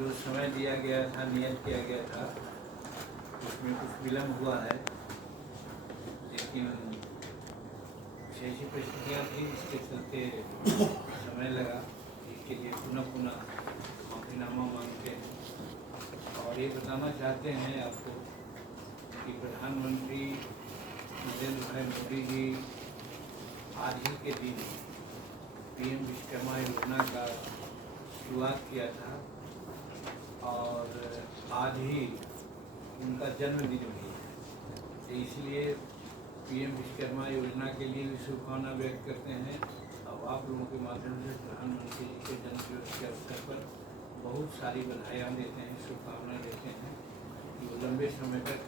जो समय दिया गया था, नियत किया गया था, उसमें कुछ विलम्ब हुआ है, लेकिन कुछ ऐसी परिस्थितियाँ थी जिसके चलते समय लगा। इसके लिए पुनः माफ़ीनामा मांगते हैं और ये बताना चाहते हैं आपको कि प्रधानमंत्री नरेंद्र भाई मोदी जी आज ही के दिन पीएम विश्वकर्मा योजना का शुरुआत किया था और आज ही उनका जन्मदिन भी है। तो इसलिए पीएम विश्वकर्मा योजना के लिए भी शुभकामना व्यक्त करते हैं। अब आप लोगों के माध्यम से प्रधानमंत्री जी के जन्मदिवस के अवसर पर बहुत सारी बधाइयाँ देते हैं, शुभकामनाएँ देते हैं कि वो लंबे समय तक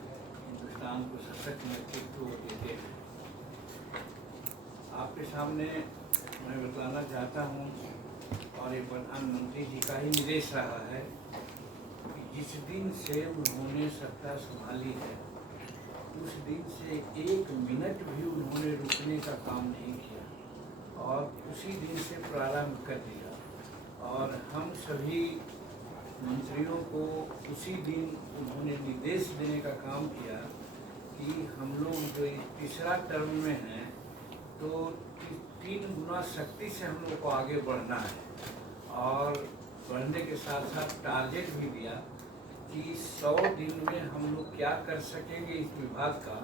हिंदुस्तान को सशक्त नेतृत्व देते हैं। आपके सामने मैं बताना चाहता हूँ और ये प्रधानमंत्री जी का ही निर्देश रहा है कि जिस दिन से उन्होंने सत्ता संभाली है उस दिन से एक मिनट भी उन्होंने रुकने का काम नहीं किया और उसी दिन से प्रारंभ कर दिया और हम सभी मंत्रियों को उसी दिन उन्होंने निर्देश देने का काम किया कि हम लोग जो तीसरा टर्म में हैं तो 3 गुना शक्ति से हम लोग को आगे बढ़ना है और बढ़ने के साथ साथ टारगेट भी दिया कि 100 दिन में हम लोग क्या कर सकेंगे इस विभाग का,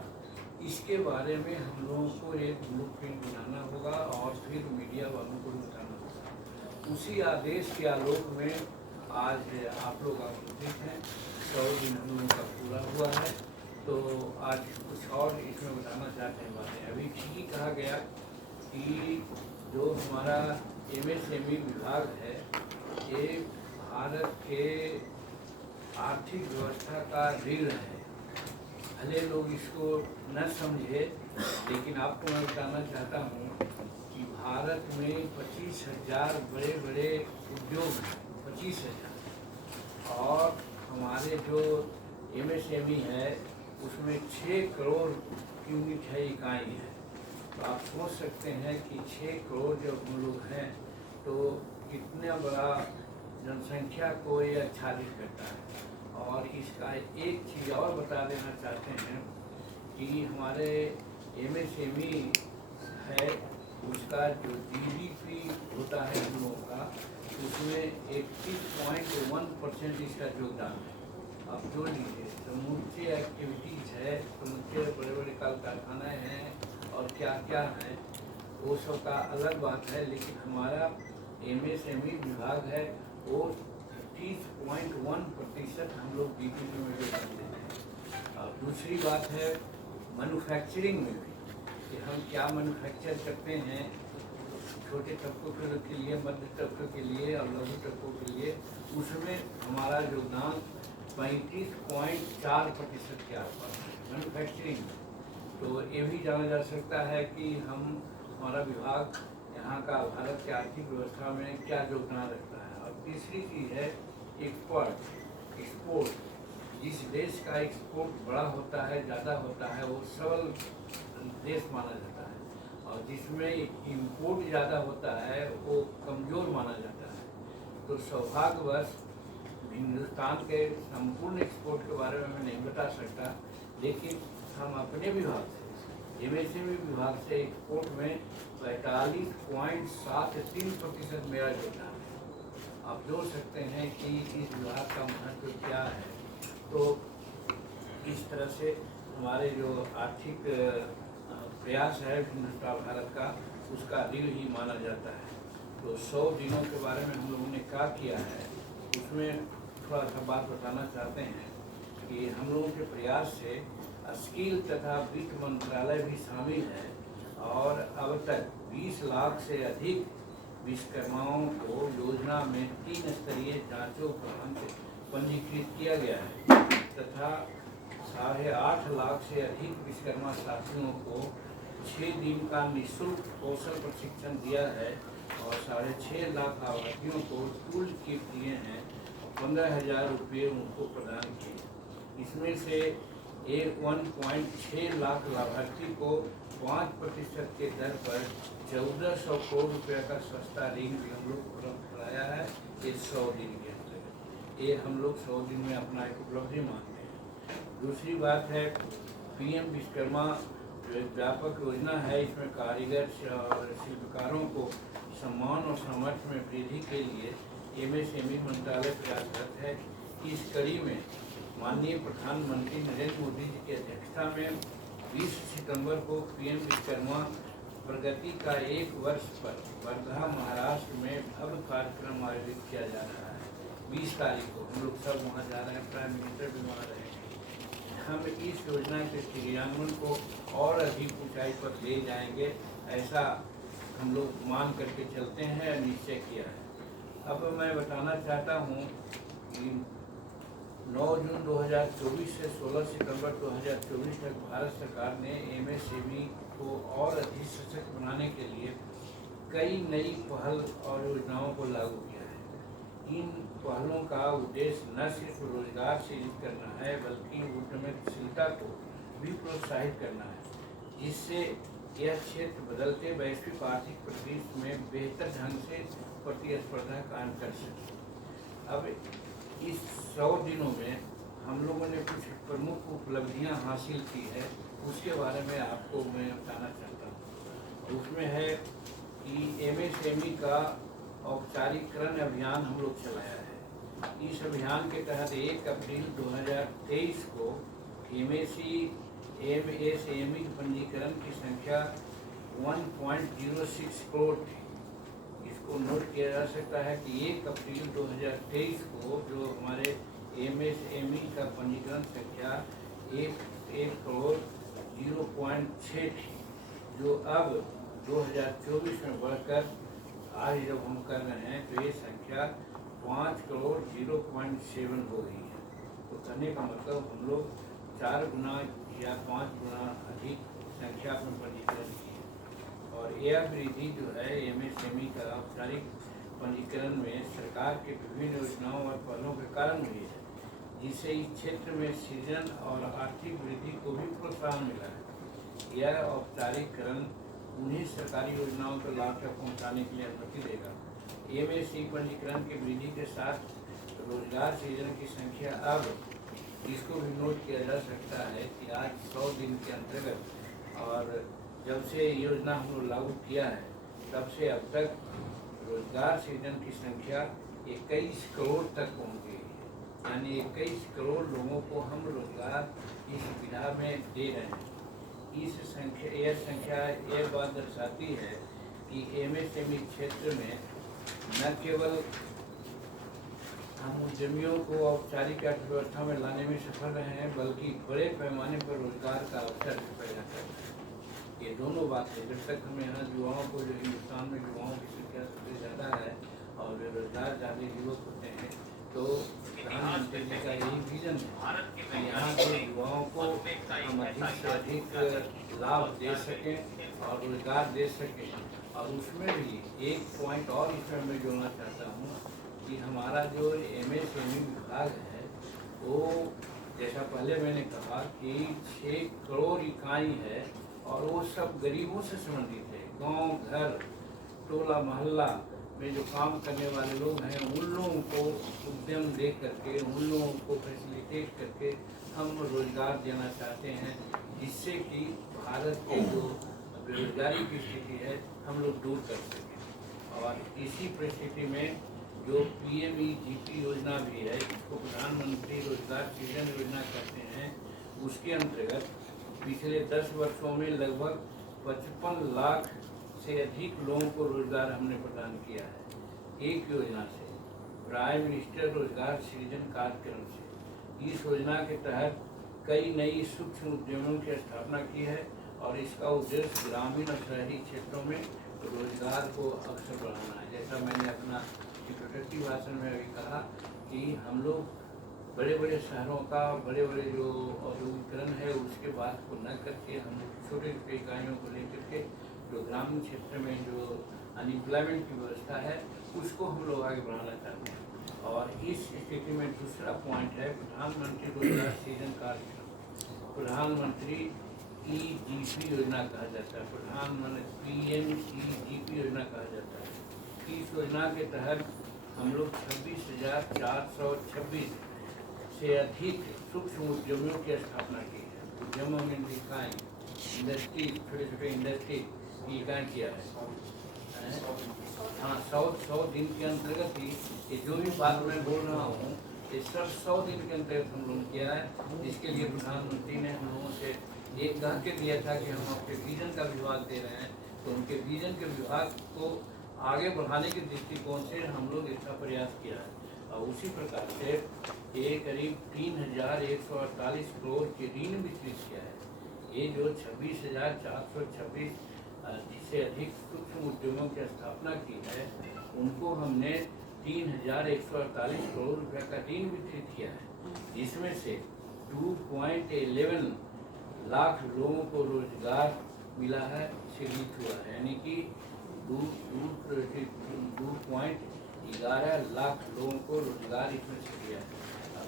इसके बारे में हम लोगों को एक ब्लूप्रिंट बनाना होगा और फिर मीडिया वालों को बताना होगा। उसी आदेश के आलोक में आज आप लोग आमंत्रित हैं। 100 दिन हम लोगों का पूरा हुआ है तो आज कुछ और इसमें बताना चाहते हैं बातें। अभी ठीक ही कहा गया कि जो हमारा MSME विभाग है ये भारत के आर्थिक व्यवस्था का रीढ़ है। भले लोग इसको न समझे लेकिन आपको मैं बताना चाहता हूँ कि भारत में 25,000 बड़े बड़े उद्योग हैं, 25,000 और हमारे जो MSME है उसमें 6 करोड़ यूनिट है, इकाई है। तो आप सोच सकते हैं कि 6 करोड़ जब हम लोग हैं तो कितना बड़ा जनसंख्या को ये आच्छादित करता है। और इसका एक चीज़ और बता देना चाहते हैं कि हमारे MSME है उसका जो GDP होता है हम लोगों का उसमें 81.1% इसका योगदान है। आप जोड़ लीजिए, समूचे एक्टिविटीज़ है, समूचे बड़े बड़े कल कारखाने हैं और क्या क्या है वो सब का अलग बात है, लेकिन हमारा MSME विभाग है वो 30.1% हम लोग GDP में योगदान देते हैं। और दूसरी बात है मैन्युफैक्चरिंग में भी कि हम क्या मैन्युफैक्चर करते हैं छोटे तबकों के लिए, मध्य तबकों के लिए और लघु तबकों के लिए, उसमें हमारा योगदान 35.4% के आसपास है मैन्युफैक्चरिंग में। तो ये भी जाना जा सकता है कि हमारा विभाग यहाँ का भारत के आर्थिक व्यवस्था में क्या योगदान रखता है। और तीसरी चीज़ है एक्सपोर्ट। जिस देश का एक्सपोर्ट बड़ा होता है, ज़्यादा होता है, वो सबल देश माना जाता है और जिसमें इंपोर्ट ज़्यादा होता है वो कमज़ोर माना जाता है। तो सौभाग्यवश हिंदुस्तान के संपूर्ण एक्सपोर्ट के बारे में मैं नहीं बता सकता, लेकिन हम अपने विभाग से MSME विभाग से एक्सपोर्ट में 45.73% मेरा योगदान है। आप जोड़ सकते हैं कि इस विभाग का महत्व क्या है। तो इस तरह से हमारे जो आर्थिक प्रयास है हिंदुस्तान भारत का उसका रीढ़ ही माना जाता है। तो 100 दिनों के बारे में हम लोगों ने क्या किया है उसमें थोड़ा सा बात बताना चाहते हैं कि हम लोगों के प्रयास से स्किल तथा वित्त मंत्रालय भी शामिल है और अब तक 20 लाख से अधिक विश्वकर्माओं को योजना में 3 स्तरीय जांचों पर पंजीकृत किया गया है तथा 8.5 लाख से अधिक विश्वकर्मा साथियों को 6 दिन का निःशुल्क कौशल प्रशिक्षण दिया है और 6.5 लाख लाभार्थियों को टूल किट दिए हैं और 15,000 रुपये उनको प्रदान किए। इसमें से 1.6 लाख लाभार्थी को 5% के दर पर 1400 करोड़ रुपये का सस्ता ऋण भी हम लोग उपलब्ध कराया है इस 100 दिन के अंतर्गत। ये हम लोग 100 दिन में अपना एक उपलब्धि मानते हैं। दूसरी बात है पीएम विश्वकर्मा जो एक व्यापक योजना है, इसमें कारीगर और शिल्पकारों को सम्मान और सामर्थ्य में वृद्धि के लिए एमएसएमई मंत्रालय प्रयासरत है। इस कड़ी में माननीय प्रधानमंत्री नरेंद्र मोदी जी की अध्यक्षता में 20 सितंबर को पीएम विश्वकर्मा प्रगति का 1 वर्ष पर वर्धा महाराष्ट्र में भव्य कार्यक्रम आयोजित किया जा रहा है। 20 तारीख को हम लोग सब वहाँ जा रहे हैं, प्राइम मिनिस्टर भी वहाँ रहेंगे। हम इस योजना के क्रियान्वयन को और अधिक ऊंचाई पर ले जाएंगे, ऐसा हम लोग मान करके चलते हैं और निश्चय किया है। अब मैं बताना चाहता हूँ कि 9 जून 2024 से 16 सितंबर 2024 तक भारत सरकार ने एमएसएमई को और अधिक सशक्त बनाने के लिए कई नई पहल और योजनाओं को लागू किया है। इन पहलों का उद्देश्य न सिर्फ रोजगार सृजित करना है, बल्कि उद्यमशीलता को भी प्रोत्साहित करना है, जिससे यह क्षेत्र बदलते वैश्विक आर्थिक परिदृश्य में बेहतर ढंग से प्रतिस्पर्धा कायम कर सके। अब इस 100 दिनों में हम लोगों ने कुछ प्रमुख उपलब्धियां हासिल की है, उसके बारे में आपको मैं बताना चाहता हूँ। उसमें है कि एमएसएमई का औपचारिकरण अभियान हम लोग चलाया है। इस अभियान के तहत 1 अप्रैल 2023 को एमएसएमई पंजीकरण की संख्या 1.06 करोड़ थी। इसको नोट किया जा सकता है कि 1 अप्रैल 2023 को जो हमारे एमएसएमई का पंजीकरण संख्या 1 करोड़ 0.6 थी, जो अब 2024 में बढ़कर आज जब हम कर रहे हैं तो ये संख्या 5 करोड़ 0.7 हो गई है। तो कहने का मतलब हम लोग 4 गुना या 5 गुना अधिक संख्या में पंजीकरण किए। और यह वृद्धि जो है एमएसएमई का औपचारिक पंजीकरण में सरकार के विभिन्न योजनाओं और पहलों के कारण हुई है, जिससे इस क्षेत्र में सृजन और आर्थिक वृद्धि को भी प्रोत्साहन मिला है। यह औपचारिकरण उन्हीं सरकारी योजनाओं को लाभ तक पहुँचाने के लिए अनुमति देगा। एमएसएमई पंजीकरण की वृद्धि के साथ रोजगार सृजन की संख्या अब इसको भी नोट किया जा सकता है कि आज 100 दिन के अंतर्गत और जब से योजना हम लोग लागू किया है तब से अब तक रोजगार सृजन की संख्या 21 करोड़ तक पहुँच गई है। यानी 21 करोड़ लोगों को हम रोजगार की सुविधा में दे रहे हैं। यह संख्या यह बात दर्शाती है कि एमएसएमई क्षेत्र में न केवल हम उद्यमियों को औपचारिक अर्थव्यवस्था में लाने में सफल रहे हैं, बल्कि बड़े पैमाने पर रोजगार का अवसर भी पैदा कर रहे हैं। ये दोनों बातें, जब तक हम यहाँ युवाओं को, जो हिंदुस्तान में युवाओं की संख्या सबसे ज़्यादा है और बेरोजगार ज़्यादा युवक होते हैं, तो प्रधानमंत्री जी का यही विजन है कि यहाँ के युवाओं को हम अधिक से अधिक लाभ दे सकें और रोजगार दे सकें। और उसमें भी एक पॉइंट और इसमें मैं जोड़ना चाहता हूँ कि हमारा जो एमएसएमई विभाग है वो, जैसा पहले मैंने कहा कि 6 करोड़ इकाई है और वो सब गरीबों से संबंधित है। गांव, घर, टोला मोहल्ला में जो काम करने वाले लोग हैं, उन लोगों को उद्यम दे करके, उन लोगों को फैसिलिटेट करके हम रोजगार देना चाहते हैं, जिससे कि भारत के जो बेरोजगारी की स्थिति है हम लोग दूर कर सकें। और इसी परिस्थिति में जो पीएमईजीपी योजना भी है, जिसको प्रधानमंत्री रोजगार सृजन योजना कहते हैं, उसके अंतर्गत पिछले 10 वर्षों में लगभग 55 लाख से अधिक लोगों को रोजगार हमने प्रदान किया है। एक योजना से, प्राइम मिनिस्टर रोजगार सृजन कार्यक्रम से, इस योजना के तहत कई नई सूक्ष्म उद्यमों की स्थापना की है और इसका उद्देश्य ग्रामीण और शहरी क्षेत्रों में रोजगार को अवसर बढ़ाना है। जैसा मैंने अपना इंट्रोडक्टिव भाषण में अभी कहा कि हम लोग बड़े बड़े शहरों का, बड़े बड़े जो औद्योगिकरण है उसके बात को न करके हम छोटे छोटे इकाइयों को लेकर के जो ग्रामीण क्षेत्र में जो अनएम्प्लॉयमेंट की व्यवस्था है उसको हम लोग आगे बढ़ाना चाहते हैं। और इस स्थिति में दूसरा पॉइंट है प्रधानमंत्री रोजगार सृजन कार्यक्रम। प्रधानमंत्री ईजीपी योजना कहा जाता है, प्रधानमंत्री पीएमईजीपी योजना कहा जाता है। इस योजना के तहत हम लोग 26,426 से अधिक सूक्ष्म उद्यमियों की स्थापना की है। उद्यमों में इकाई इंडस्ट्री, छोटे छोटे इंडस्ट्री की इकाई किया है। हाँ, 100 दिन के अंतर्गत ही ये जो भी बात मैं बोल रहा हूँ ये सब 100 दिन के अंतर्गत हम लोग किया है। इसके लिए प्रधानमंत्री ने हम लोगों से एक कह के दिया था कि हम आपके विजन का विभाग दे रहे हैं, तो उनके विजन के विभाग को आगे बढ़ाने के दृष्टिकोण से हम लोग इसका प्रयास किया है। और उसी प्रकार से ये करीब 3,148 करोड़ के ऋण वितरित किया है। ये जो 26,426 से अधिक सूक्ष्म उद्योगों की स्थापना की है, उनको हमने 3,148 करोड़ रुपये का ऋण वितरित किया है, जिसमें से 2.11 लाख लोगों को रोजगार मिला है, सृजित हुआ है, यानी कि 2.11 लाख लोगों को रोजगार इसमें से दिया है।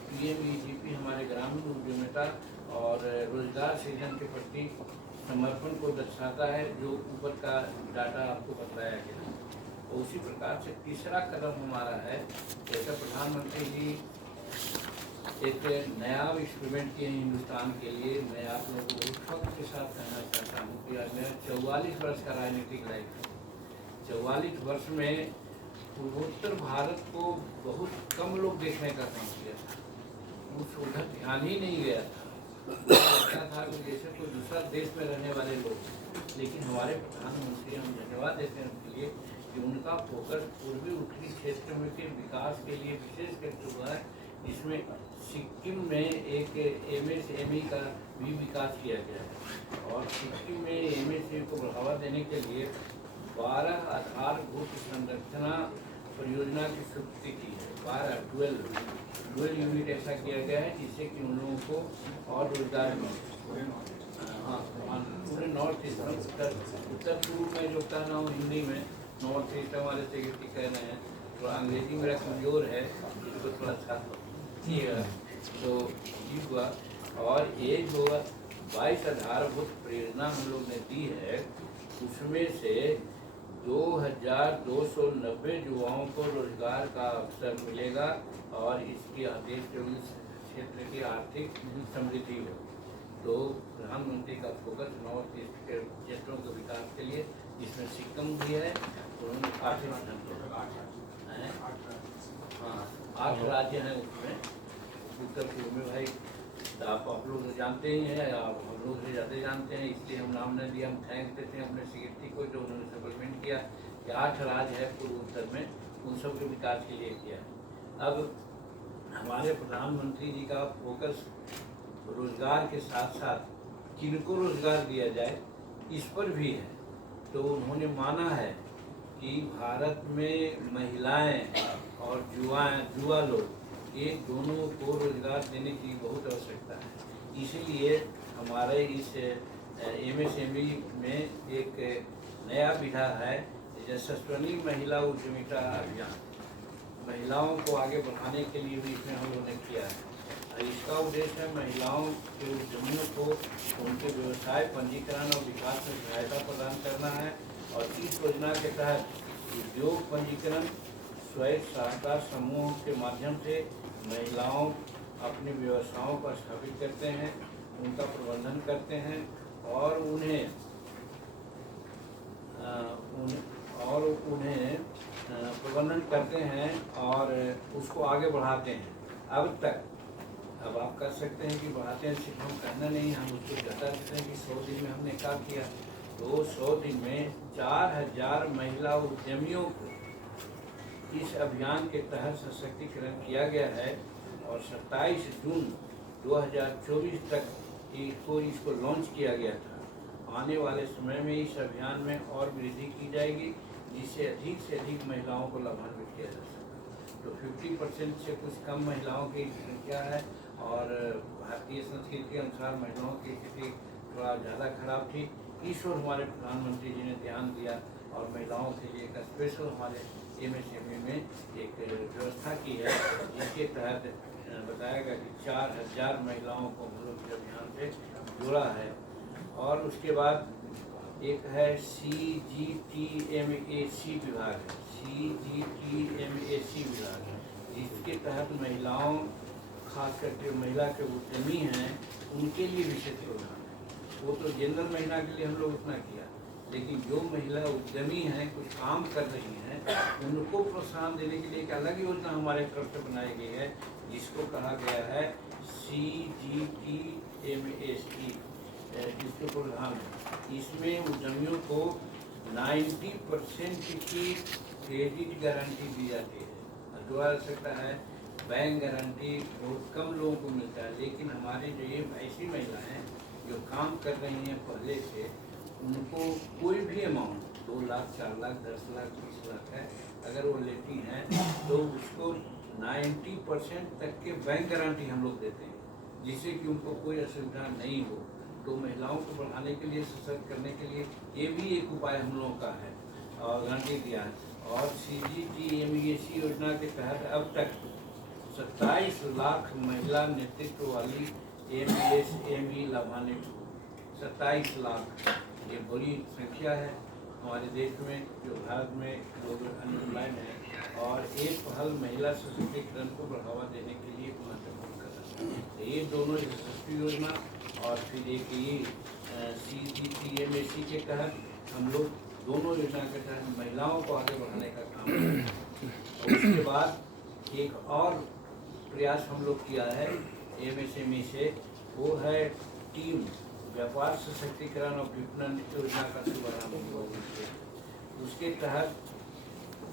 PMEGP हमारे ग्रामीण उद्यमिता और रोजगार सृजन के प्रति समर्पण को दर्शाता है, जो ऊपर का डाटा आपको बताया गया। और उसी प्रकार से तीसरा कदम हमारा है, जैसा प्रधानमंत्री जी एक नया एक्सपेरिमेंट किए हिंदुस्तान के लिए। मैं आप लोगों को बहुत फख्र के साथ कहना चाहता हूँ कि आज मेरा 44 वर्ष का राजनीतिक लाइफ है। 44 वर्ष में पूर्वोत्तर भारत को बहुत कम लोग देखने का काम किया था, उस उधर ध्यान ही नहीं गया था। लगता था कि जैसे कोई दूसरा देश में रहने वाले लोग, लेकिन हमारे प्रधानमंत्री, हम धन्यवाद देते हैं उनके लिए कि उनका फोकस पूर्वी उत्तरी क्षेत्र में के विकास के लिए विशेष करके हुआ है, जिसमें सिक्किम में एक MSME का भी विकास किया गया है। और सिक्किम में MSME को बढ़ावा देने के लिए 12 आधारभूत संरचना परियोजना की स्वीकृति की है। 12 यूनिट ऐसा किया गया है, जिससे कि उन लोगों को और रोजगार मिले। हाँ, पूरे नॉर्थ ईस्ट में, उत्तर पूर्व में जो कहना हूँ हिंदी में, नॉर्थ ईस्ट हमारे सेक्रेटरी कह रहे हैं, तो अंग्रेजी मेरा कमजोर है, इसको थोड़ा अच्छा तो ठीक हुआ। और ये जो 22 आधारभूत परियोजना हम लोग ने दी है, उसमें से 2,290 युवाओं को रोजगार का अवसर मिलेगा और इसके देश के क्षेत्र की आर्थिक समृद्धि हो। तो प्रधानमंत्री का फोकस नॉर्थ ईस्ट के क्षेत्रों के विकास के लिए, जिसमें सिक्किम भी है, उन्होंने 8 राज्य हैं उसमें। उत्तर पूर्व में भाई आप लोग जानते ही हैं, आप हम लोग से ज़्यादा जानते हैं, इसलिए हम नाम नहीं दिया। हम थैंक देते हैं अपने सेक्रेटरी को जो उन्होंने सप्लीमेंट किया कि 8 राज्य है पूर्व उत्तर में, उन सब के विकास के लिए किया है। अब हमारे प्रधानमंत्री जी का फोकस रोजगार के साथ साथ किनको रोजगार दिया जाए इस पर भी है। तो उन्होंने माना है कि भारत में महिलाएं और युवा लोग, ये दोनों को रोजगार देने की बहुत आवश्यकता है। इसीलिए हमारे इस MSME में एक नया विधा है, यशस्विनी महिला उद्यमिता अभियान। महिलाओं को आगे बढ़ाने के लिए भी इसमें हम लोगों ने किया है। इसका उद्देश्य है महिलाओं के उद्यमियों को उनके व्यवसाय पंजीकरण और विकास में सहायता प्रदान करना है। और इस योजना के तहत उद्योग पंजीकरण स्वयं सहायता समूह के माध्यम से महिलाओं अपने व्यवसायों को स्थापित करते हैं, उनका प्रबंधन करते हैं और उन्हें प्रबंधन करते हैं और उसको आगे बढ़ाते हैं। अब आप कर सकते हैं कि बढ़ाते हैं, सिर्फ हम कहना नहीं, हम उसको बता देते हैं कि 100 दिन में हमने क्या किया। तो 100 दिन में 4,000 महिला उद्यमियों को इस अभियान के तहत सशक्तिकरण किया गया है। और 27 जून 2024 तक इसको लॉन्च किया गया था। आने वाले समय में इस अभियान में और वृद्धि की जाएगी, जिससे अधिक महिलाओं को लाभान्वित किया जा सके। तो 50% से कुछ कम महिलाओं की संख्या है और भारतीय संस्कृति के अनुसार महिलाओं की स्थिति थोड़ा ज़्यादा खराब थी। इस ओर हमारे प्रधानमंत्री जी ने ध्यान दिया और महिलाओं के लिए एक स्पेशल हमारे MSME में एक व्यवस्था की है, जिसके तहत बताया गया कि 4,000 महिलाओं को हम लोग इस अभियान से जोड़ा है। और उसके बाद एक है CGTMAC विभाग है, CGTMAC विभाग है, जिसके तहत महिलाओं, खास करके महिला के उद्यमी हैं, उनके लिए विशेष योजना है। वो तो जनरल महिला के लिए हम लोग उतना किया, लेकिन जो महिला उद्यमी हैं, कुछ काम कर रही हैं, उनको प्रोत्साहन देने के लिए एक अलग योजना हमारे तरफ से बनाई गई है, जिसको कहा गया है CGTMAC, जिसके प्रधान है। इसमें उद्यमियों को 90% की क्रेडिट गारंटी दी जाती है। जो आ सकता है बैंक गारंटी बहुत कम लोगों को मिलता है, लेकिन हमारे जो ये ऐसी महिलाएं हैं जो काम कर रही हैं पहले से, उनको कोई भी अमाउंट 2 लाख, 4 लाख, 10 लाख, 20 लाख है, अगर वो लेती हैं तो उसको 90% तक के बैंक गारंटी हम लोग देते हैं, जिससे कि उनको कोई असुविधा नहीं हो। तो महिलाओं को बढ़ाने के लिए, सशक्त करने के लिए ये भी एक उपाय हम लोगों का है और गारंटी दिया है। और CGTMAC योजना के तहत अब तक 27 लाख महिला नेतृत्व वाली MSME लाभान्वित, 27 लाख, ये बड़ी संख्या है हमारे देश में, जो भारत में लोग अनएम्प्लॉयड हैं। और एक पहल महिला सशक्तिकरण को बढ़ावा देने के लिए महत्वपूर्ण कदम है। ये दोनों यशस्वी योजना और फिर एक ये CGTMAC के तहत हम लोग दोनों योजना के तहत महिलाओं को आगे बढ़ाने का काम कर रहे हैं। और उसके बाद एक और प्रयास हम लोग किया है MSME से, वो है टीम व्यापार सशक्तिकरण और विपणन योजना का शुभारंभ हुआ। उसके तहत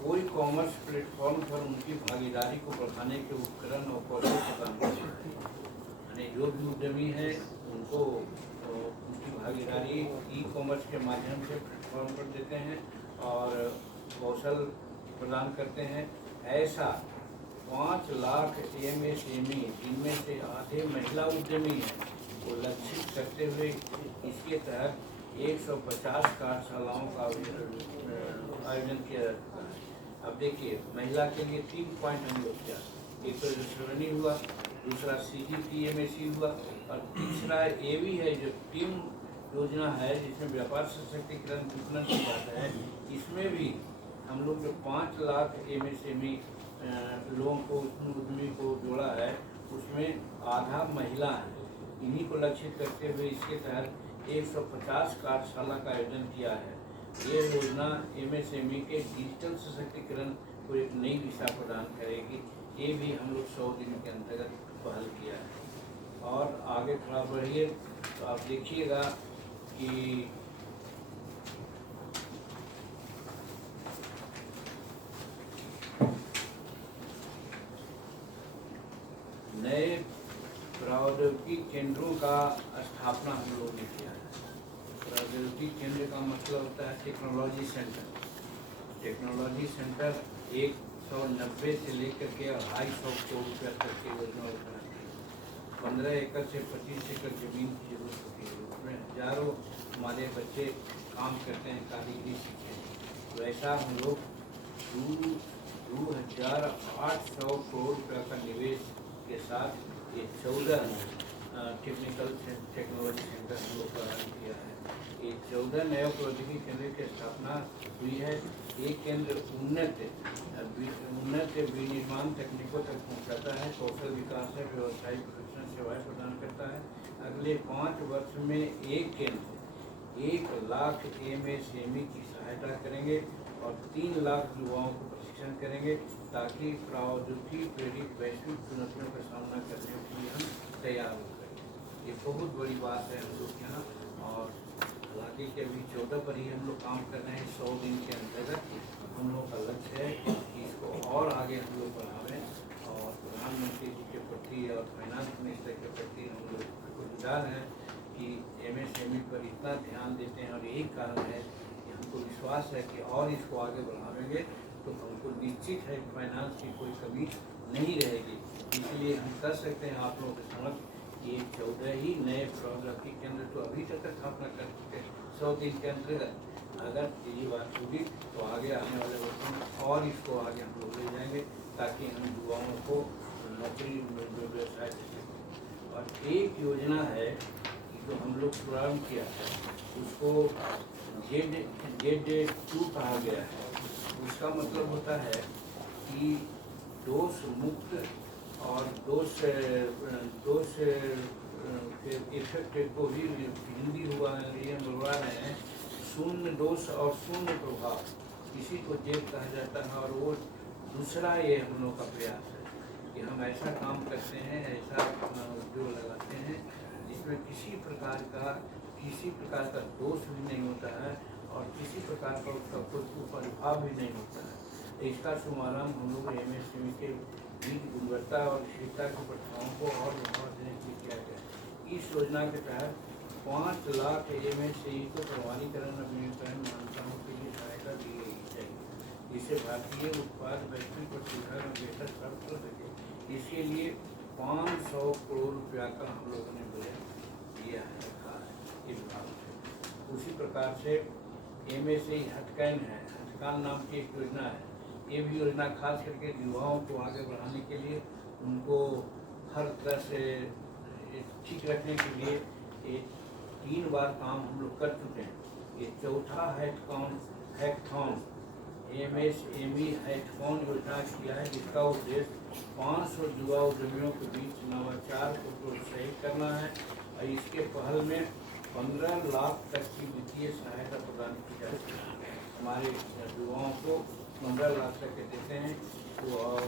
कोई कॉमर्स प्लेटफॉर्म पर उनकी भागीदारी को बढ़ाने के उपकरण और कौशल प्रदान करते हैं। यानी जो भी उद्यमी है उनको उनकी भागीदारी ई-कॉमर्स के माध्यम से प्लेटफॉर्म पर देते हैं और कौशल प्रदान करते हैं। ऐसा 5 लाख MSME, जिनमें से आधे महिला उद्यमी हैं, को लक्षित करते हुए इसके तहत 150 कार्यशालाओं का आयोजन किया जा चुका है। अब देखिए, महिला के लिए 3 पॉइंट हम लोग किया, एक तो रजिस्ट्रेशन हुआ, दूसरा CGTMAC हुआ, और तीसरा ये भी है जो टीम योजना है, जिसमें व्यापार सशक्तिकरण विपणन की बात है। इसमें भी हम लोग जो 5 लाख MSME लोगों को, उद्यमी को जोड़ा है, उसमें आधा महिला है। इन्हीं को लक्षित करते हुए इसके तहत 150 कार्यशाला का आयोजन किया है। ये योजना MSME के डिजिटल सशक्तिकरण को एक नई दिशा प्रदान करेगी। ये भी हम लोग 100 दिन के अंतर्गत पहल किया है। और आगे थोड़ा बढ़िए तो आप देखिएगा कि नए प्रौद्योगिकी केंद्रों का स्थापना हम लोगों ने किया है। प्रौद्योगिकी केंद्र का मतलब होता है टेक्नोलॉजी सेंटर। टेक्नोलॉजी सेंटर 190 से लेकर के 250 करोड़ रुपया तक की योजना बनाती है। 15 एकड़ से 25 एकड़ जमीन की जरूरत होती है। उसमें हजारों हमारे बच्चे काम करते हैं, कारीगरी सीखते हैं। तो ऐसा हम लोग 2800 करोड़ रुपया का निवेश के साथ ये 14 टेक्निकल टेक्नोलॉजी सेंटर हम लोग प्रारंभ किया है। ये 14 नए प्रौद्योगिकी केंद्र की स्थापना हुई है। ये केंद्र उन्नत विनिर्माण तकनीकों तक पहुंचाता है, कौशल विकास है, व्यवसायिक प्रशिक्षण सेवाएं प्रदान करता है। अगले 5 वर्ष में एक केंद्र 1 लाख MSME की सहायता करेंगे और 3 लाख युवाओं को प्रशिक्षण करेंगे, ताकि प्रौद्योगिकी प्रेरित वैश्विक चुनौतियों का सामना करने के लिए हम तैयार हो सकें। ये बहुत बड़ी बात है हम लोग यहाँ। और हालांकि के अभी 14 पर ही हम लोग काम कर रहे हैं। 100 दिन के अंतर्गत हम लोग का लक्ष्य है कि इसको और आगे हम लोग बढ़ावें और प्रधानमंत्री जी के प्रति और फाइनेंस मिनिस्टर के प्रति हम लोग शुक्रगुजार हैं कि MSME पर इतना ध्यान देते हैं। और यही कारण है कि हमको विश्वास है कि और इसको आगे बढ़ावेंगे तो हमको निश्चित है कि फाइनेंस की कोई कमी नहीं रहेगी। इसलिए हम कर सकते हैं आप लोगों के समक्ष ये 14 ही नए प्रौद्योगिकी केंद्र तो अभी तक स्थापना कर चुके हैं 100 दिन के अंतर्गत। अगर ये बात होगी तो आगे आने वाले वर्षों में और इसको आगे हम लोग ले जाएंगे, ताकि हम युवाओं को नौकरी व्यवसाय दे सकें। और एक योजना है कि जो हम लोग प्रारंभ किया है उसको Z2 कहा गया है। उसका मतलब होता है कि दोष मुक्त और दोष के इफेक्ट को भी हिंदी हुआ ये बोलवा रहे हैं, शून्य दोष और शून्य प्रभाव, इसी को जेब कहा जाता है। और वो दूसरा ये हम लोग का प्रयास है कि हम ऐसा काम करते हैं, ऐसा उद्योग लगाते हैं जिसमें किसी प्रकार का दोष भी नहीं होता है और किसी प्रकार का उसका कोई कुप्रभाव भी नहीं होता है। तो इसका शुभारंभ हम लोग MSME के बीज गुणवत्ता और स्थिरता की प्रथाओं को और बढ़ावा देने के लिए किया गया। इस योजना के तहत 5 लाख MSME को प्रमाणीकरण नवीनीकरण मान्यताओं के लिए सहायता दी गई चाहिए, जिससे भारतीय उत्पाद वैश्विक प्रतिभा में बेहतर प्राप्त कर सके। इसके लिए 500 करोड़ रुपया का हम लोगों ने बजट दिया है, रखा है इस भाग से। उसी प्रकार से MSME हटकैन है, हटकान नाम की एक योजना है। ये भी योजना खास करके युवाओं को आगे बढ़ाने के लिए, उनको हर तरह से ठीक रखने के लिए 3 बार काम हम लोग कर चुके हैं। ये चौथा हैकथॉन MSME हैकथॉन योजना किया है, जिसका उद्देश्य 500 युवा उद्यमियों के बीच नवाचार को प्रोत्साहित करना है और इसके पहल में 15 लाख तक की वित्तीय सहायता प्रदान की जाती है। हमारे युवाओं को 15 लाख तक के देते हैं तो और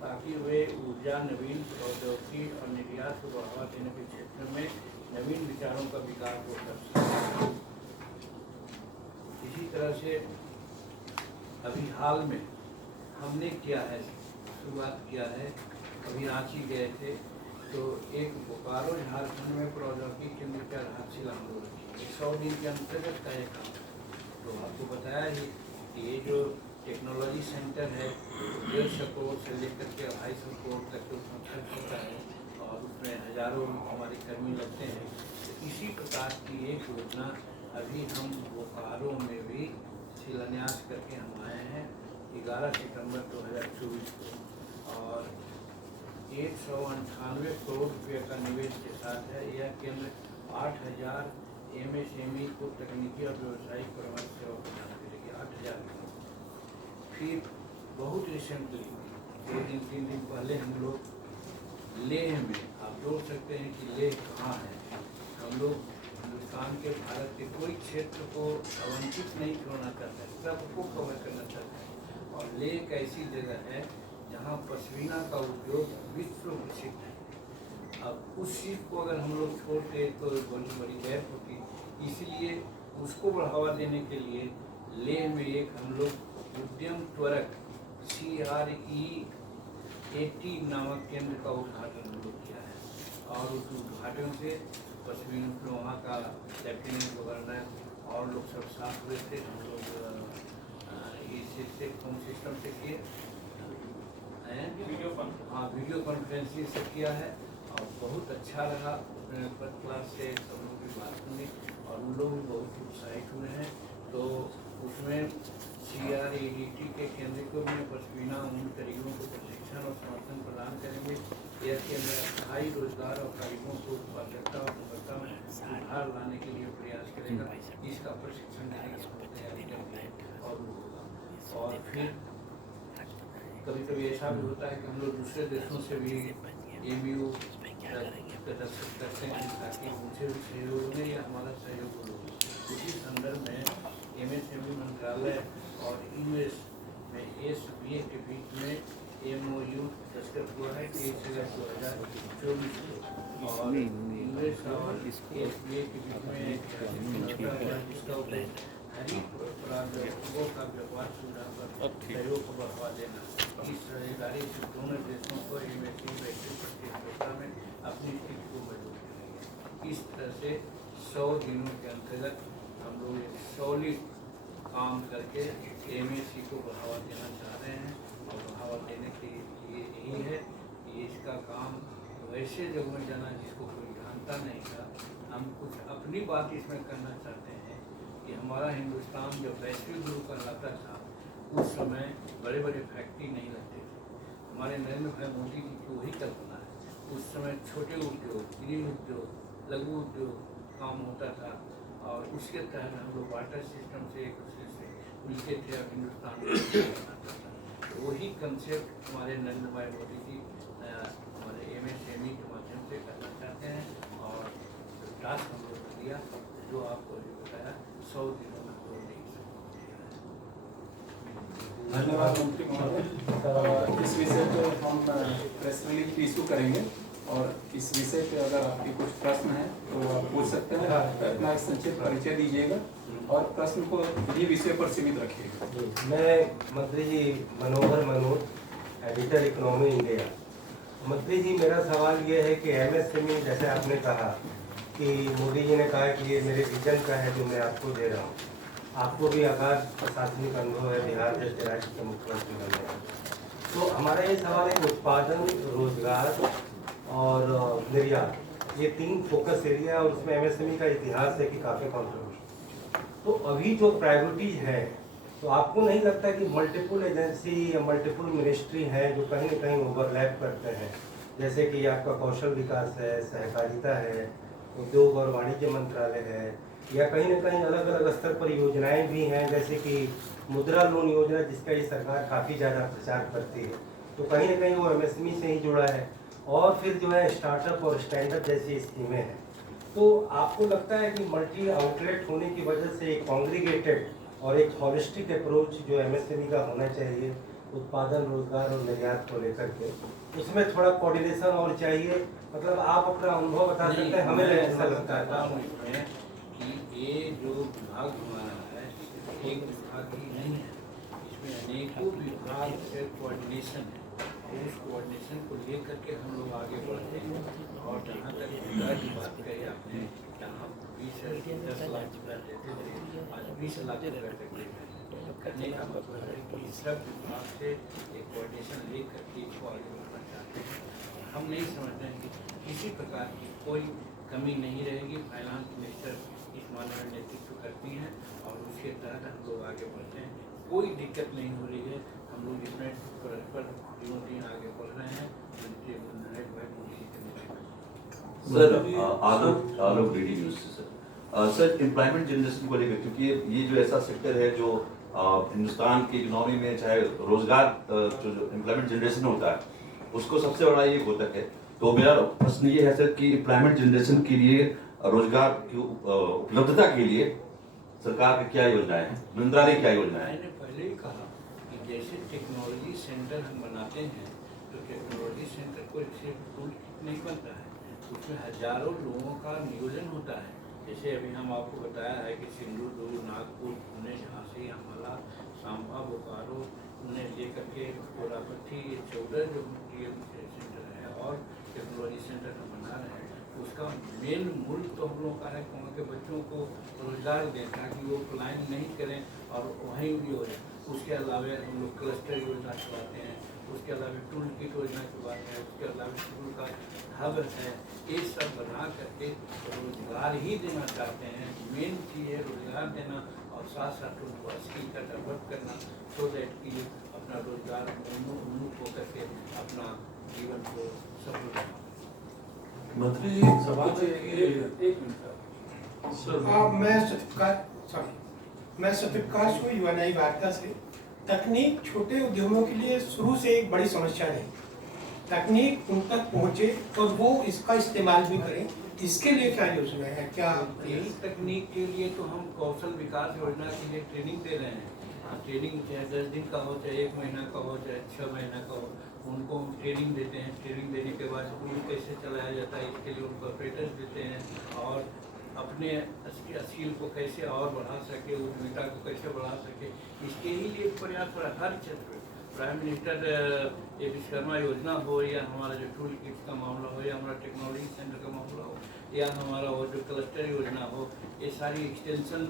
ताकि वे ऊर्जा, नवीन प्रौद्योगिकी और निर्यात को बढ़ावा देने के क्षेत्र में नवीन विचारों का विकास हो सकता है। इसी तरह से अभी हाल में हमने किया है, शुरुआत किया है, अभी रांची गए थे तो एक बोकारो झारखंड में प्रौद्योगिकी केंद्र का आधारशिला हम लोग रखी 100 दिन के अंतर्गत का एक काम। तो आपको बताया ही कि ये जो टेक्नोलॉजी सेंटर है 150 करोड़ से लेकर के 250 करोड़ तक उसमें खर्च होता है और उसमें हजारों हमारे कर्मी लगते हैं। तो इसी प्रकार की एक योजना अभी हम बोकारो में भी शिलान्यास करके हम आए हैं 11 सितंबर 2024 को और 198 करोड़ रुपये का निवेश के साथ है। यह केंद्र 8000 MSME को तकनीकी और व्यावसायिक परामर्श सेवा प्रदान करेगी। 8000। फिर बहुत रिसेंटली 2-3 दिन पहले हम लोग लेह में, आप जोड़ सकते हैं कि लेह कहाँ है, हम लोग हिंदुस्तान के भारत के कोई क्षेत्र को अवंचित नहीं छोड़ना चाहते, सबको कवर करना चाहते हैं। और लेह एक ऐसी जगह है जहाँ पश्मीना का उद्योग विश्व प्रसिद्ध है। अब उस चीज़ को अगर हम लोग छोड़ते तो बड़ी गैप होती, इसलिए उसको बढ़ावा देने के लिए लेह में एक हम लोग उद्यम त्वरक CRE80 नामक केंद्र का उद्घाटन हम लोग किया है। और उस उद्घाटन से पश्मीना में वहाँ का लेफ्टिनेंट गवर्नर और लोग सब साथ हुए थे। हम लोग इससे फोन सिस्टम से किए, वीडियो कॉन्फ्रेंसिंग से किया है और बहुत अच्छा रहा। फर्स्ट क्लास से सब लोग की बात सुनी और उन लोग भी बहुत उत्साहित हुए हैं। तो उसमें CRE80 के केंद्र को में पश्मीना उन कारीगरों को प्रशिक्षण और समर्थन प्रदान करेंगे। यह केंद्र स्थायी रोजगार और कारीगरों को उत्पादकता और गुणवत्ता में सुधार लाने के लिए प्रयास करेगा। इसका प्रशिक्षण देने की तैयारी करेंगे और होगा। और फिर कभी कभी ऐसा भी होता है कि हम लोग दूसरे देशों से भी MU करते हैं ताकि उनसे भी सहयोग हो या हमारा सहयोग हो। इसी संदर्भ में MSME मंत्रालय और US में SBA के बीच में MOU दस्तखत हुआ है 23/2024 को और US और SBA के बीच में जिसका उद्देश्य हरित प्रावधानों का व्यवहार सुधार पर सहयोग को बढ़ावा देना। इस साझेदारी से दोनों देशों को MSME वैश्विक प्रतिस्पर्धा में अपनी स्थिति को मजबूत करेंगे। इस तरह से 100 दिनों के अंतर्गत हम लोग एक सॉलिड काम करके MSME को बढ़ावा देना चाह रहे हैं और बढ़ावा देने के लिए यही है कि इसका काम वैसे जगह में जाना जिसको कोई जानता नहीं था। हम कुछ अपनी बात इसमें करना चाहते हैं कि हमारा हिंदुस्तान जब वैश्विक गुरु कहलाता था उस समय बड़े बड़े फैक्ट्री नहीं लगते थे। हमारे नरेंद्र भाई मोदी जी की वही कल्पना है। उस समय छोटे उद्योग, गृह उद्योग, लघु उद्योग, काम होता था, और उसके तहत हम लोग वाटर सिस्टम से एक दूसरे से मिलते थे और हिंदुस्तान को बनाता था। तो वही कंसेप्ट हमारे नरेंद्र भाई मोदी जी हमारे MSME के माध्यम से करना चाहते हैं, और टास्क हम लोग को दिया जो आपको अभी बताया 100 दिनों में हो नहीं सकता। धन्यवाद मंत्री महोदय। इस विषय पे हम प्रेस रिलीज इशू करेंगे, और इस विषय पे अगर आपके कुछ प्रश्न हैं तो आप पूछ सकते हैं। अपना संक्षिप्त परिचय दीजिएगा और प्रश्न को इसी विषय पर सीमित रखिएगा। मैं मंत्री जी मनोहर मनोज, एडिटर इकोनॉमी इंडिया। मंत्री जी, मेरा सवाल ये है कि MSME, जैसे आपने कहा कि मोदी जी ने कहा कि ये मेरे विजन का है जो मैं आपको दे रहा हूँ। आपको भी अगाध प्रशासनिक अनुभव है बिहार जैसे राज्य के मुख्यमंत्री बनने का। तो हमारा ये सवाल है, उत्पादन, रोजगार और निर्यात, ये 3 फोकस एरिया है, और उसमें MSME का इतिहास है कि काफ़ी कॉन्ट्रीब्यूशन। तो अभी जो प्रायोरिटीज है, तो आपको नहीं लगता कि मल्टीपल एजेंसी या मल्टीपल मिनिस्ट्री हैं जो कहीं न कहीं ओवरलैप करते हैं? जैसे कि आपका कौशल विकास है, सहकारिता है, उद्योग और वाणिज्य मंत्रालय है, या कहीं न कहीं अलग अलग स्तर पर योजनाएं भी हैं, जैसे कि मुद्रा लोन योजना जिसका ये सरकार काफ़ी ज़्यादा प्रचार करती है, तो कहीं न कहीं वो MSME से ही जुड़ा है। और फिर जो है स्टार्टअप और स्टैंडअप जैसी स्कीमें हैं। तो आपको लगता है कि मल्टी आउटलेट होने की वजह से एक कॉन्ग्रीगेटेड और एक हॉलिस्टिक अप्रोच जो MSME का होना चाहिए उत्पादन, रोजगार और निर्यात को लेकर के, उसमें थोड़ा कोऑर्डिनेशन और चाहिए? मतलब आप अपना अनुभव बता सकते हैं, हमें ऐसा लगता है इसमें कि ये जो विभाग हमारा है एक विभाग ही नहीं है, इसमें अनेकों विभाग से कोऑर्डिनेशन है, और उस कोऑर्डिनेशन को लेकर के हम लोग आगे बढ़ते हैं। और जहाँ तक रोजगार की बात कही आपने, जहाँ 20-10 लाख रुपया देते थे, आज 20 लाख रुपया तक दे रहे हैं। करने का मतलब है कि सब विभाग से एक कोऑर्डिनेशन लेकर के इसको आगे बढ़ना चाहते हैं। हम नहीं समझते हैं कि किसी प्रकार की कोई कमी नहीं रहेगी। फाइनेंस मिनिस्टर इस मामले में नेतृत्व करती हैं, और उसके तहत हम लोग आगे बढ़ते हैं। कोई दिक्कत नहीं हो रही है, हम लोग इसमें परस्पर दिनों दिन आगे बढ़ रहे हैं। सर आलोक DD न्यूज़ से सर एम्प्लॉयमेंट जनरेशन को लेकर, क्योंकि ये जो ऐसा सेक्टर है जो हिंदुस्तान की इकोनॉमी में चाहे रोजगार जो एम्प्लॉयमेंट जनरेशन होता है उसको सबसे बड़ा ये घटक है। तो मेरा प्रश्न ये है सर कि एम्प्लॉयमेंट जनरेशन के लिए, रोजगार की उपलब्धता के लिए सरकार की क्या योजनाएं हैं, मंत्रालय क्या योजनाएं हैं? मैंने पहले ही कहा कि जैसे टेक्नोलॉजी सेंटर हम बनाते हैं, तो टेक्नोलॉजी सेंटर को सिर्फ टूल नहीं बनता है, उसमें हजारों लोगों का नियोजन होता है। जैसे अभी हम आपको बताया है कि सिंधु, नागपुर, पुणे, झांसी, अम्बाला, सांबा, बोकारो, उन्हें लेकर के कोरापट्टी, ये 14 जो सेंटर है और टेक्नोलॉजी सेंटर हम बना रहे हैं। उसका मेन मूल तो हम लोग का है कि वहाँ के बच्चों को रोजगार दें, ताकि वो पलायन नहीं करें और वहीं भी हो जाए। उसके अलावा हम लोग क्लस्टर योजना चलाते हैं, उसके अलावा टूल किट योजना की बात है, उसके अलावा स्कूल का हब है, ये सब बना करके रोजगार ही देना चाहते हैं। मेन चीज़ है रोजगार देना, और साथ साथ उनको स्किल का डेवलप करना, सो दैट कि अपना रोजगार उन्मुख होकर के अपना जीवन को सफल बनाए। मंत्री जी सवाल तो एक मिनट सर। मैं सत्यप्रकाश को युवानई वार्ता से। तकनीक छोटे उद्यमों के लिए शुरू से एक बड़ी समस्या रही। तकनीक उन तक पहुंचे और वो इसका इस्तेमाल भी करें, इसके लिए क्या योजना है? क्या यही तकनीक के लिए तो हम कौशल विकास योजना के लिए ट्रेनिंग दे रहे हैं। ट्रेनिंग चाहे 10 दिन का हो, चाहे 1 महीना का हो, चाहे 6 महीना का हो, उनको हम ट्रेनिंग देते हैं। ट्रेनिंग देने के बाद स्कूल कैसे चलाया जाता है इसके लिए उनको ऑपरेटर्स देते हैं, और अपने स्किल को कैसे और बढ़ा सके, उद्यमिता को कैसे बढ़ा सके, इसके ही लिए प्रयास हो रहा है हर क्षेत्र में। प्राइम मिनिस्टर ये विश्वकर्मा योजना हो, या हमारा जो टूल किट्स का मामला हो, या हमारा टेक्नोलॉजी सेंटर का मामला हो, या हमारा वो जो क्लस्टर योजना हो, ये सारी एक्सटेंशन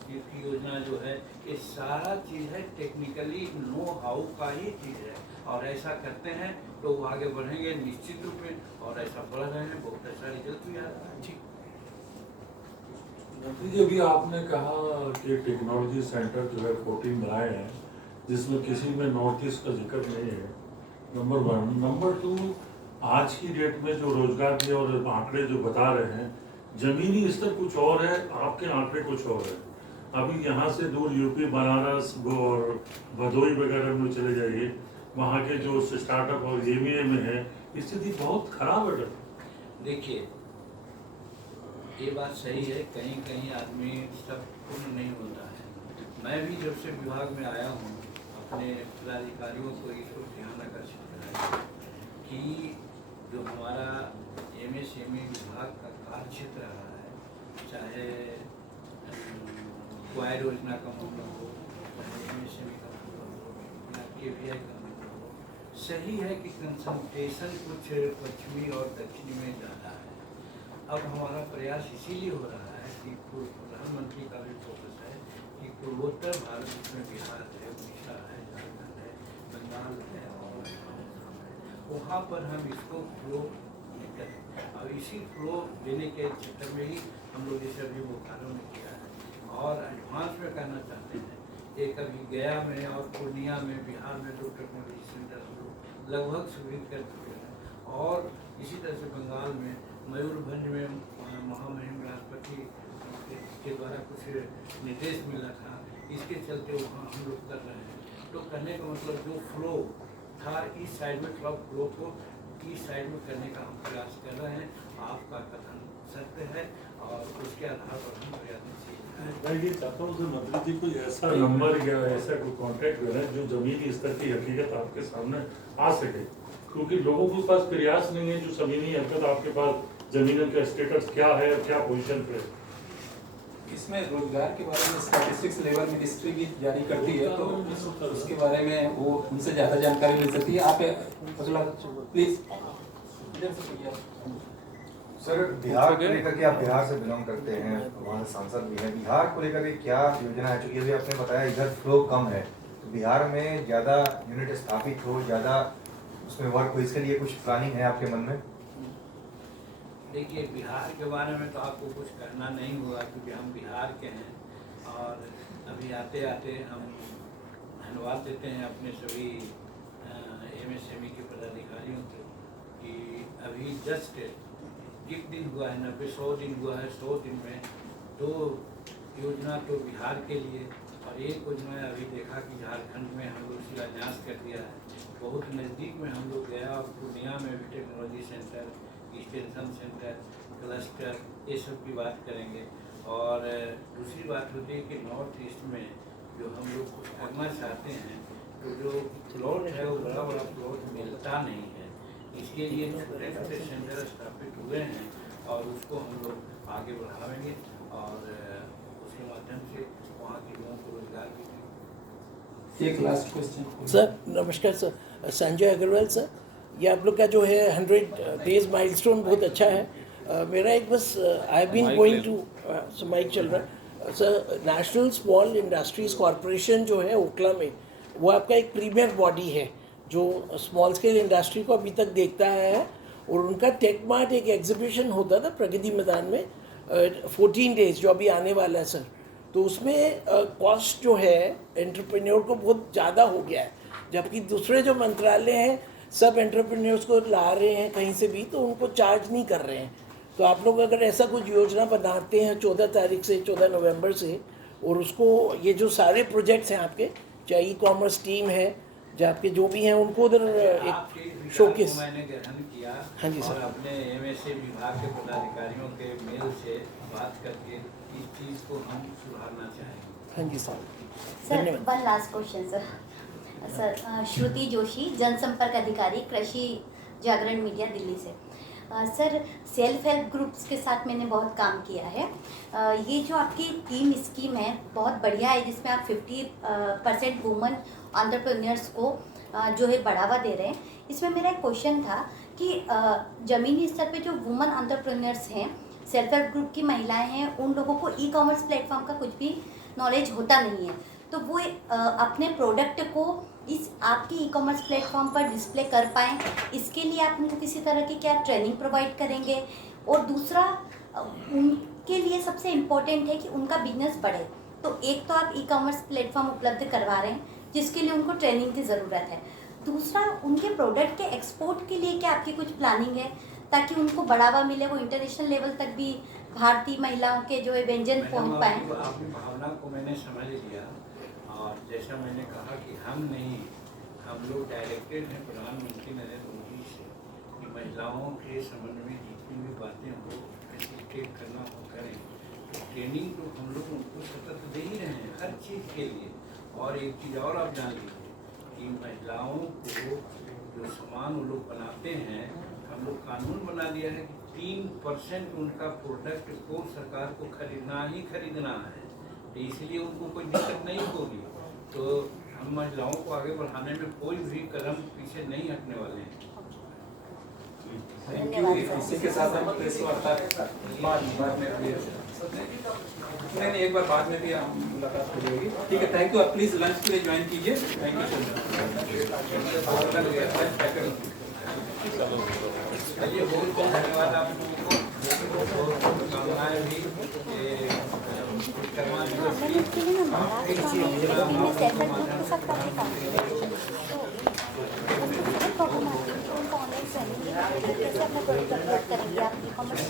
की योजना जो है, ये सारा चीज़ है टेक्निकली नो हाउ का ही चीज़ है। और ऐसा करते हैं तो वो आगे बढ़ेंगे निश्चित रूप में, और ऐसा बढ़ रहे हैं, बहुत ऐसा रिजल्ट भी आ रहा है। ठीक मंत्री जी, अभी आपने कहा कि टेक्नोलॉजी सेंटर जो है 14 बनाए हैं, जिसमें किसी में नॉर्थ ईस्ट का जिक्र नहीं है, नंबर 1। नंबर 2, आज की डेट में जो रोजगार के और आंकड़े जो बता रहे हैं जमीनी स्तर कुछ और है, आपके आंकड़े कुछ और है। अभी यहाँ से दूर यूपी, बनारस और भदोई वगैरह में चले जाइए, वहाँ के जो स्टार्टअप और एमईए में है, स्थिति बहुत खराब है। देखिए, ये बात सही है, कहीं कहीं आदमी सब पूर्ण नहीं होता है। मैं भी जब से विभाग में आया हूँ, अपने पदाधिकारियों को इसको ध्यान आकर्षित कराया कि जो हमारा एमएसएमई विभाग का कार्य क्षेत्र रहा है, चाहे क्वाय योजना का मामला हो, चाहे एमएसएमई का मामला हो, या केवीआई का मामला हो, सही है कि कंसंट्रेशन कुछ पश्चिमी और दक्षिणी में ज़्यादा है। अब हमारा प्रयास इसीलिए हो रहा है कि प्रधानमंत्री का भी फोकस है कि पूर्वोत्तर भारत में बिहार है, उड़ीसा है, झारखंड है, बंगाल है और असम है, वहाँ पर हम इसको फ्लो करें। और इसी फ्लो देने के क्षेत्र में ही हम लोग जैसे अभी बोकारो में किया है, और एडवांस में करना चाहते हैं। एक अभी गया में और पूर्णिया में, बिहार में 2 टेक्नोलॉजी सेंटर हम लोग लगभग सुविधा कर चुके हैं। और इसी तरह से बंगाल में मयूरभंज में महामहिम राष्ट्रपति के द्वारा कुछ निर्देश मिला था, इसके चलते वहाँ हम लोग कर रहे हैं। तो करने का मतलब जो फ्लो था इस साइड में, थोड़ा फ्लो को इस साइड में करने का हम प्रयास कर रहे हैं। आपका कथन सत्य है और उसके आधार पर हम प्रयत्नशील हैं। मैं ये चाहता हूँ कि मंत्री जी कोई ऐसा नंबर या ऐसा कोई कॉन्टैक्ट करें जो जमीनी स्तर की हकीकत आपके सामने आ सके, क्योंकि लोगों के पास प्रयास नहीं है जो जमीनी हकीकत आपके पास जमीन का स्टेटस क्या है और क्या पोजीशन पे है। इसमें रोजगार के बारे में स्टैटिस्टिक्स लेवल मिनिस्ट्री भी जारी करती है, तो उसके बारे में वो उनसे ज़्यादा जानकारी ले सकती है। आप अगला प्लीज। सर, बिहार को लेकर के, आप बिहार से बिलोंग करते हैं, वहाँ से सांसद भी हैं, बिहार को लेकर के क्या योजना है? चूँकि अभी आपने बताया इधर फ्लो कम है, तो बिहार में ज़्यादा यूनिट स्थापित हो, ज़्यादा उसमें वर्क हो, इसके लिए कुछ प्लानिंग है आपके मन में? देखिए, बिहार के बारे में तो आपको कुछ करना नहीं होगा, क्योंकि हम बिहार के हैं। और अभी आते आते हम धन्यवाद देते हैं अपने सभी एमएसएमई के पदाधिकारियों को कि अभी जस्ट एक दिन हुआ है, 90-100 दिन हुआ है। 100 दिन में 2 योजना तो बिहार के लिए, और एक योजना अभी देखा कि झारखंड में हम लोग शिलान्यास कर दिया है। बहुत नज़दीक में हम लोग गया, और पूर्णिया में भी technology centre, extension centre, cluster, ये सब की बात करेंगे। और दूसरी बात होती है कि नॉर्थ ईस्ट में जो हम लोग कुछ करना चाहते हैं, तो जो प्लॉट है वो बड़ा बड़ा प्लॉट मिलता नहीं है। इसके लिए छोटे छोटे सेंटर स्थापित हुए हैं, और उसको हम लोग आगे बढ़ाएंगे, और उसके माध्यम से वहाँ के लोगों को रोजगार भी देंगे। एक लास्ट क्वेश्चन सर। नमस्कार सर, संजय अग्रवाल सर। ये आप लोग का जो है 100 डेज माइलस्टोन बहुत अच्छा है। मेरा एक बस I been going to mike चल रहा है sir. National Small Industries Corporation जो है ओखला में, वो आपका एक प्रीमियर बॉडी है जो स्मॉल स्केल इंडस्ट्री को अभी तक देखता है। और उनका टेक मार्ट एक एग्जीबिशन होता था प्रगति मैदान में 14 डेज, जो अभी आने वाला है सर। तो उसमें कॉस्ट जो है एंटरप्रेन्योर को बहुत ज़्यादा हो गया है, जबकि दूसरे जो मंत्रालय हैं सब एंटरप्रेन्योर्स को ला रहे हैं कहीं से भी, तो उनको चार्ज नहीं कर रहे हैं। तो आप लोग अगर ऐसा कुछ योजना बनाते हैं 14 तारीख से 14 नवंबर से, और उसको ये जो सारे प्रोजेक्ट्स हैं आपके, चाहे ई कॉमर्स टीम है, जो आपके जो भी हैं, उनको उधर एक शोकेस मैंने ग्रहण किया। हाँ जी सर। और अपने एमएसए विभाग के पदाधिकारियों के मेल से बात करके इस चीज़ को हम सुधारना चाहेंगे। हाँ जी सर, सर धन्यवाद। One last question sir. Shruti Joshi, जनसंपर्क अधिकारी, कृषि जागरण मीडिया, दिल्ली से। सर, सेल्फ हेल्प ग्रुप्स के साथ मैंने बहुत काम किया है। ये जो आपकी 3 स्कीम है बहुत बढ़िया है, जिसमें आप 50% वुमेन एंटरप्रेन्योर्स को जो है बढ़ावा दे रहे हैं। इसमें मेरा एक क्वेश्चन था कि ज़मीनी स्तर पे जो वुमेन एंटरप्रेन्योर्स हैं, सेल्फ हेल्प ग्रुप की महिलाएं हैं, उन लोगों को ई कॉमर्स प्लेटफॉर्म का कुछ भी नॉलेज होता नहीं है, तो वो अपने प्रोडक्ट को इस आपकी ई कॉमर्स प्लेटफॉर्म पर डिस्प्ले कर पाएँ, इसके लिए आप उनको किसी तरह की क्या ट्रेनिंग प्रोवाइड करेंगे? और दूसरा, उनके लिए सबसे इम्पोर्टेंट है कि उनका बिजनेस बढ़े। तो एक तो आप ई कॉमर्स प्लेटफॉर्म उपलब्ध करवा रहे हैं जिसके लिए उनको ट्रेनिंग की ज़रूरत है, दूसरा उनके प्रोडक्ट के एक्सपोर्ट के लिए क्या आपकी कुछ प्लानिंग है ताकि उनको बढ़ावा मिले, वो इंटरनेशनल लेवल तक भी भारतीय महिलाओं के जो है व्यंजन पहुंच पाए। आपकी भावना को मैंने समझ लिया, और जैसा मैंने कहा कि हम लोग डायरेक्टेड हैं प्रधानमंत्री नरेंद्र मोदी से कि महिलाओं के संबंध में जितनी भी बातें हो फैसिलिटेट करना हो करें। तो ट्रेनिंग तो हम लोग उनको सतत दे ही रहे हैं हर चीज़ के लिए। और एक चीज़ और आप जान लीजिए कि महिलाओं को जो सामान वो लोग बनाते हैं, हम लोग कानून बना दिया है कि 3% उनका प्रोडक्ट को सरकार को खरीदना ही खरीदना है, तो इसलिए उनको कोई दिक्कत नहीं होगी। तो हम महिलाओं को आगे बढ़ाने में कोई भी कदम पीछे नहीं हटने वाले हैं। Thank you. इसी के साथ हम प्रेस वार्ता बाद में नहीं, एक बार बाद में भी हम मुलाकात हो जाएगी। ठीक है, थैंक यू। आप प्लीज लंच के लिए ज्वाइन कीजिए। Thank you so much. चलिए, बहुत बहुत धन्यवाद आप लोगों को। शुभकामनाएं भी विश्वकर्मा दिवस कैसे अपना प्रोडक्ट अपलोड करेंगे आप ई-कॉमर्स